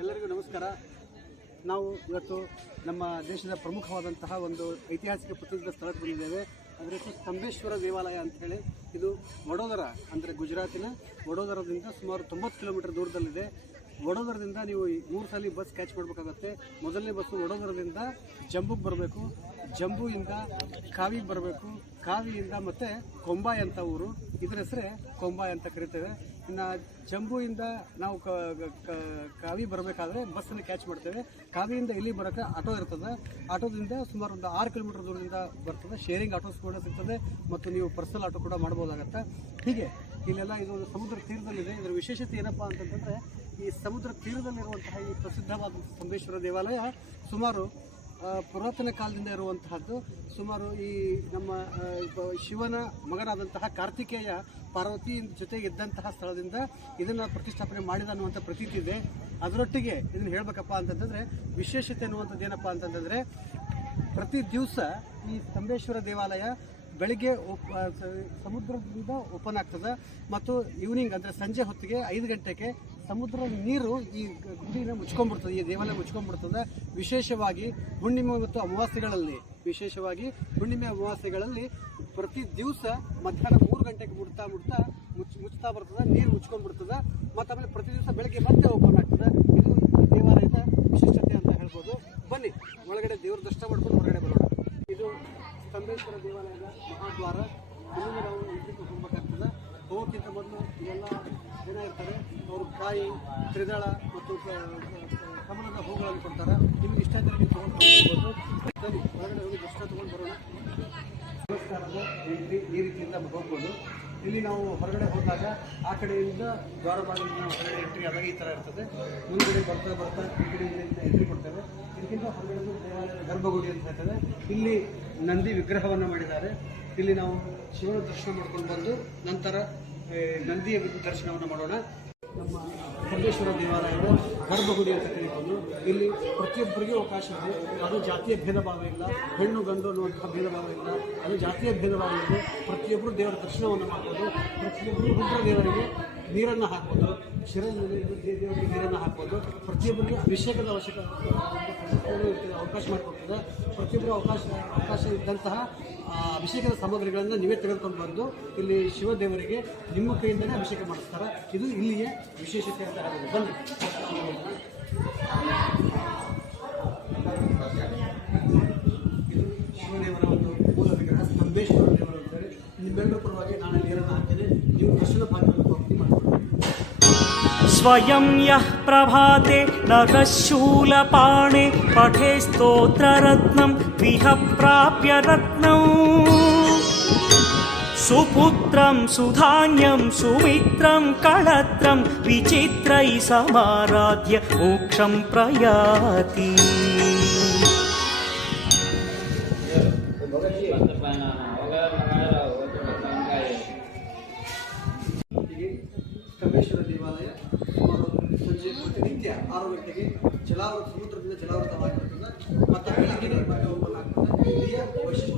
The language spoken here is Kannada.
ಎಲ್ಲರಿಗೂ ನಮಸ್ಕಾರ. ನಾವು ಇವತ್ತು ನಮ್ಮ ದೇಶದ ಪ್ರಮುಖವಾದಂತಹ ಒಂದು ಐತಿಹಾಸಿಕ ಪ್ರಸಿದ್ಧ ಸ್ಥಳಕ್ಕೆ ಬಂದಿದ್ದೇವೆ. ಅದರ ಹೆಸರು ಸ್ತಂಭೇಶ್ವರ ದೇವಾಲಯ ಅಂತ ಹೇಳಿ. ಇದು ವಡೋದರ ಅಂದರೆ ಗುಜರಾತಿನ ವಡೋದರದಿಂದ ಸುಮಾರು 90 ಕಿಲೋಮೀಟರ್ ದೂರದಲ್ಲಿದೆ. ವಡೋದರದಿಂದ ನೀವು 3 ಸಲ ಬಸ್ ಕ್ಯಾಚ್ ಮಾಡಬೇಕಾಗುತ್ತೆ. ಮೊದಲನೇ ಬಸ್ಸು ವಡೋದರದಿಂದ ಜಂಬುಗೆ ಬರಬೇಕು, ಜಂಬುವಿಂದ ಕಾವಿಗೆ ಬರಬೇಕು, ಕಾವಿಯಿಂದ ಮತ್ತೆ ಕೊಂಬಾಯಿ ಅಂತ ಊರು, ಇದರ ಹೆಸರೇ ಕೊಂಬಾಯಿ ಅಂತ ಕರಿತೇವೆ. ಇನ್ನು ಜಂಬುವಿಂದ ನಾವು ಕಾವಿ ಬರಬೇಕಾದ್ರೆ ಬಸ್ಸನ್ನು ಕ್ಯಾಚ್ ಮಾಡ್ತೇವೆ. ಕಾವಿಯಿಂದ ಇಲ್ಲಿ ಬರೋಕ್ಕೆ ಆಟೋ ಇರ್ತದೆ. ಆಟೋದಿಂದ ಸುಮಾರು ಒಂದು 6 ಕಿಲೋಮೀಟರ್ ದೂರದಿಂದ ಬರ್ತದೆ. ಶೇರಿಂಗ್ ಆಟೋಸ್ ಕೂಡ ಸಿಗ್ತದೆ ಮತ್ತು ನೀವು ಪರ್ಸನಲ್ ಆಟೋ ಕೂಡ ಮಾಡ್ಬೋದಾಗತ್ತೆ. ಹೀಗೆ ಇಲ್ಲೆಲ್ಲ ಇದು ಸಮುದ್ರ ತೀರದಲ್ಲಿದೆ. ಇದರ ವಿಶೇಷತೆ ಏನಪ್ಪ ಅಂತಂತಂದರೆ, ಈ ಸಮುದ್ರ ತೀರದಲ್ಲಿರುವಂತಹ ಈ ಪ್ರಸಿದ್ಧವಾದ ಸ್ತಂಭೇಶ್ವರ ದೇವಾಲಯ ಸುಮಾರು ಪುರಾತನ ಕಾಲದಿಂದ ಇರುವಂತಹದ್ದು. ಸುಮಾರು ಈ ನಮ್ಮ ಶಿವನ ಮಗನಾದಂತಹ ಕಾರ್ತಿಕೇಯ ಪಾರ್ವತಿ ಜೊತೆಗೆ ಇದ್ದಂತಹ ಸ್ಥಳದಿಂದ ಇದನ್ನು ಪ್ರತಿಷ್ಠಾಪನೆ ಮಾಡಿದ ಅನ್ನುವಂಥ ಪ್ರತೀತಿ ಇದೆ. ಅದರೊಟ್ಟಿಗೆ ಇದನ್ನು ಹೇಳಬೇಕಪ್ಪ ಅಂತಂತಂದರೆ, ವಿಶೇಷತೆ ಅನ್ನುವಂಥದ್ದು ಏನಪ್ಪ ಅಂತಂತಂದರೆ, ಪ್ರತಿ ದಿವಸ ಈ ಸ್ತಂಭೇಶ್ವರ ದೇವಾಲಯ ಬೆಳಿಗ್ಗೆ ಸಮುದ್ರದಿಂದ ಓಪನ್ ಆಗ್ತದೆ ಮತ್ತು ಈವ್ನಿಂಗ್ ಅಂದರೆ ಸಂಜೆ ಹೊತ್ತಿಗೆ 5 ಗಂಟೆಗೆ ಸಮುದ್ರದ ನೀರು ಈ ಗುಡಿನ ಮುಚ್ಕೊಂಡ್ಬಿಡ್ತದೆ, ಈ ದೇವಾಲಯ ಮುಚ್ಕೊಂಡ್ಬಿಡ್ತದೆ. ವಿಶೇಷವಾಗಿ ಹುಣ್ಣಿಮೆ ಮತ್ತು ಅಮಾವಾಸ್ಯೆಗಳಲ್ಲಿ ಪ್ರತಿ ದಿವಸ ಮಧ್ಯಾಹ್ನ 3 ಗಂಟೆಗೆ ಮುಚ್ತಾ ಬರ್ತದೆ, ನೀರು ಮುಚ್ಕೊಂಡ್ಬಿಡ್ತದೆ. ಮತ್ತು ಆಮೇಲೆ ಪ್ರತಿ ದಿವಸ ಬೆಳಗ್ಗೆ ಮತ್ತೆ ಓಪನ್ ಆಗ್ತದೆ. ಇದು ಈ ದೇವಾಲಯದ ವಿಶಿಷ್ಟತೆ ಅಂತ ಹೇಳ್ಬೋದು. ಬನ್ನಿ ಒಳಗಡೆ ದೇವ್ರ ದರ್ಶನ ಮಾಡ್ಕೊಂಡು ಹೊರಗಡೆ ಬರೋಣ. ಇದು ಸ್ತಂಭೇಶ್ವರ ದೇವಾಲಯದ ಮಹಾದ್ವಾರ. ಇಲ್ಲಿಂದ ನಾವು ಎಂಟ್ರಿ ಹೋಗಬೇಕಾಗ್ತದೆ. ಹೋಗೋಕ್ಕಿಂತ ಮೊದಲು ಇವೆಲ್ಲ ಜನ ಇರ್ತಾರೆ, ಅವರು ಕಾಯಿ, ತ್ರಿದಳ ಮತ್ತು ಕಮಲದ ಹೂಗಳನ್ನು ಕೊಡ್ತಾರೆ. ನಿಮ್ಗೆ ಇಷ್ಟ ಇದ್ದರೆ ನೀವು ತೊಗೊಂಡು ಹೋಗ್ಬೋದು. ಹೊರಗಡೆ ಹೋಗಿ ದರ್ಶನ ತೊಗೊಂಡು ಬರೋಣ. ದೇವಸ್ಥಾನದ ಎಂಟ್ರಿ ಈ ರೀತಿಯಿಂದ ಹೋಗ್ಬೋದು. ಇಲ್ಲಿ ನಾವು ಹೊರಗಡೆ ಹೋದಾಗ ಆ ಕಡೆಯಿಂದ ದ್ವಾರಬಾಗಿಲಿನ ಹೊರಗಡೆ ಎಂಟ್ರಿ ಆದಾಗ ಈ ಥರ ಇರ್ತದೆ. ಮುಂದ್ಗಡೆ ಬರ್ತಾ ಈ ಕಡೆಯಿಂದ ಎಂಟ್ರಿ ಕೊಡ್ತೇವೆ. ಇದಕ್ಕಿಂತ ಹೊರಗಡೆ ದೇವಾಲಯದ ಗರ್ಭಗುಡಿ ಅಂತ ಹೇಳ್ತದೆ. ಇಲ್ಲಿ ನಂದಿ ವಿಗ್ರಹವನ್ನು ಮಾಡಿದ್ದಾರೆ. ಇಲ್ಲಿ ನಾವು ಶಿವನ ದರ್ಶನ ಮಾಡ್ಕೊಂಡು ಬಂದು ನಂತರ ನಂದಿಯ ದರ್ಶನವನ್ನು ಮಾಡೋಣ. ನಮ್ಮ ಸ್ತಂಭೇಶ್ವರ ದೇವಾಲಯದ ಗರ್ಭಗುಡಿ ಅಂತ ಕರೀಬೋದು. ಇಲ್ಲಿ ಪ್ರತಿಯೊಬ್ಬರಿಗೂ ಅವಕಾಶ ಇದೆ. ಅದು ಜಾತಿಯ ಭೇದ ಭಾವ ಇಲ್ಲ, ಹೆಣ್ಣು ಗಂಡು ಅನ್ನುವಂತಹ ಭೇದ ಭಾವ ಇಲ್ಲ, ಅದು ಜಾತಿಯ ಭೇದ ಭಾವ ಇದೆ. ಪ್ರತಿಯೊಬ್ಬರು ದೇವರ ದರ್ಶನವನ್ನು ಮಾಡ್ಬೋದು. ಪ್ರತಿಯೊಬ್ಬರು ರುದ್ರ ದೇವರಿಗೆ ನೀರನ್ನು ಹಾಕ್ಬೋದು, ದೇವರಿಗೆ ನೀರನ್ನು ಹಾಕ್ಬೋದು. ಪ್ರತಿಯೊಬ್ಬರಿಗೆ ಅಭಿಷೇಕದ ಅವಕಾಶ ಮಾಡಿಕೊಡ್ತದೆ. ಪ್ರತಿಯೊಬ್ಬರು ಅವಕಾಶ ಇದ್ದಂತಹ ಅಭಿಷೇಕದ ಸಾಮಗ್ರಿಗಳನ್ನು ನೀವೇ ತೆಗೆದುಕೊಂಡು ಬಂದು ಇಲ್ಲಿ ಶಿವದೇವರಿಗೆ ನಿಮ್ಮ ಕೈಯಿಂದಲೇ ಅಭಿಷೇಕ ಮಾಡಿಸ್ತಾರೆ. ಇದು ಇಲ್ಲಿಯ ವಿಶೇಷತೆ ಅಂತ ಹೇಳ್ಬೋದು. ಬನ್ನಿ. ಇದು ಶಿವದೇವರ ಒಂದು ಮೂಲ ವಿಗ್ರಹ ಸ್ತಂಭೇಶ್ವರ ದೇವರು ಅಂತೇಳಿ. ನಿಮ್ಮೆಲ್ಲರ ಪರವಾಗಿ ನಾನು ನೀರನ್ನು ಹಾಕ್ತೇನೆ. ನೀವು ದರ್ಶನ ಭಾಗ್ಯವನ್ನು ಭಕ್ತಿ ಮಾಡಿಕೊಳ್ಳಿ. ಸ್ವಯಂ ಯಃ ಪ್ರಭಾತೆ ನಖಶೂಲಪಾಣೆ ಪಠೇ ಸ್ತೋತ್ರರತ್ನಂ ವಿಹ ಪ್ರಾಪ್ಯ ರತ್ನಂ ಸುಪುತ್ರಂ ಸುಧಾನ್ಯಂ ಸುಮಿತ್ರಂ ಕಳತ್ರಂ ವಿಚಿತ್ರೈ ಸಮಾರಾಧ್ಯ ಮೋಕ್ಷಂ ಪ್ರಯಾತಿ. ಸ್ತಂಭೇಶ್ವರ ದೇವಾಲಯ ಸುಮಾರು ಸಂಜೆ ಪ್ರತಿನಿತ್ಯ 6 ಗಂಟೆಗೆ ಸಮುದ್ರದಿಂದ ಜಲಾವೃತವಾಗಿರ್ತದೆ ಮತ್ತು ಬೆಳಗ್ಗೆ ಮತ್ತೆ ಓಪನ್ ಆಗ್ತದೆ. ಇಲ್ಲಿಯ ವೈಶಿಷ್ಟ್ಯ